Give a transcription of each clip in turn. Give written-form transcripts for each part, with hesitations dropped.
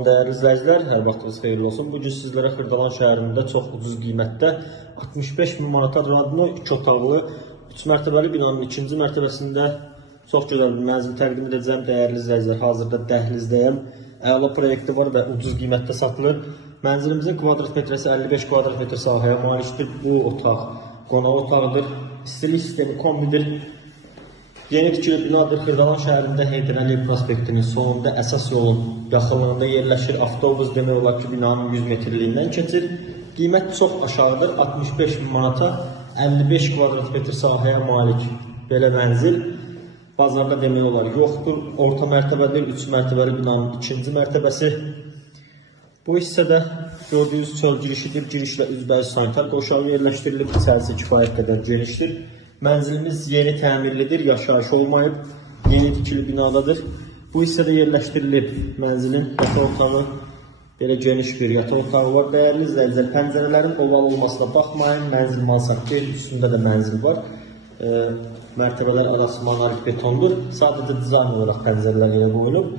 Dəyərli izləyicilər, hər vaxtınız xeyirli olsun. Bugün sizlərə Xırdalan şəhərində çox ucuz qiymətdə 65.000 manata Radno 2 otaqlı 3 mərtəbəli binanın ikinci mərtəbəsində çox gözəl bir mənzil təqdim edəcəm. Dəyərli izləyicilər, hazırda dəhlizdəyəm. Əla proyekti var və ucuz qiymətdə satılır. Mənzilimizin kvadrat metrəsi 55 kvadrat metr sahəyə malikdir. Bu otaq qonaq otağıdır. İstilik sistemi kombidir. Yeni tikili binadır. Xırdalan şəhərində Heydər Əliyev prospektinin sonunda əsas yolun yaxınlığında yerləşir. Avtobus demək olar ki, binanın 100 metrliyindən keçir. Qiymət çox aşağıdır. 65.000 manata 55 kvadrat metr sahəyə malik belə mənzil bazarda demək olar yoxdur. Orta mərtəbədir. 3 mərtəbəli binanın ikinci mərtəbəsi. Bu hissədə gördüyünüz çöl girişidir. Girişlə üzbəyiz sanitar qoşağı yerləşdirilib. İçərisi kifayət qədər genişdir. Mənzilimiz yeni təmirlidir, yaşayış olmayıb, yeni tikili binadadır. Bu hissədə yerləşdirilib mənzilin yataq otağı, belə geniş bir yataq otağı var. Dəyərli izləyicilər, pəncərələrin oval olmasına baxmayın, mənzil mansarddır, üstündə də mənzil var. Mərtəbələr arası monolit betondur, sadəcə dizayn olaraq pəncərələr yerə qoyulub.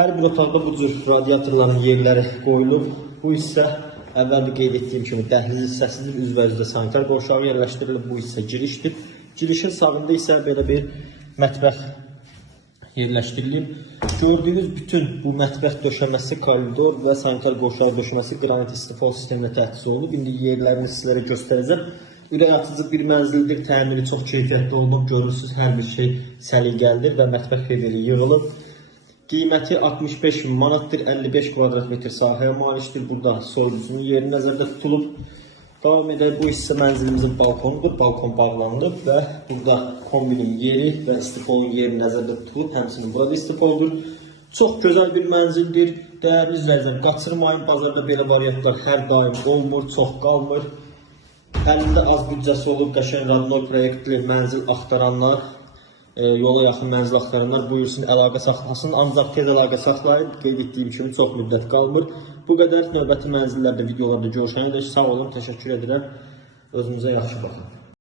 Hər bir otaqda bu cür radiatorların yerləri qoyulub. Bu hissə əvvəl qeyd etdiyim kimi dəhliz hissəsidir, üzbəüzdə sanitar qoşağı yerləşdirilib, bu hissə girişdir. Girişin sağında isə belə bir mətbəx yerləşdirilib. Gördüyünüz bütün bu mətbəx döşəməsi, koridor və sanitar qoşağı döşəməsi qranit istifol sisteminə təchiz olunub. İndi yerlərini sizlərə göstərəcəm. Ürək açıcı bir mənzildir, təmiri çox keyfiyyətli olunub, görürsünüz hər bir şey səliqəlidir və mətbəx mebeli yığılıb. Qiyməti 65.000 manatdır, 55 kvadrat metr sahəyə malikdir. Burada soyuducunun yeri nəzərdə tutulub. Davam edək, bu hissə mənzilimizin balkonudur. Balkon bağlanılıb və burada kombinin yeri və istifolun yeri nəzərdə tutulub. Həmçinin burada istifoldur. Çox gözəl bir mənzildir. Dəyərli izləyicilər, qaçırmayın. Bazarda belə variantlar hər daim olmur, çox qalmır. Əlində az büdcəsi olub, qəşəng Radno proyektli mənzil axtaranlar, yola yaxın mənzil axtaranlar buyursun, əlaqə saxlasın. Ancaq tez əlaqə saxlayın. Qeyd etdiyim kimi çox müddət qalmır. Bu qədər. Növbəti mənzillərdə, videolarda görüşənədək sağ olun, təşəkkür edirəm. Özünüzə yaxşı baxın.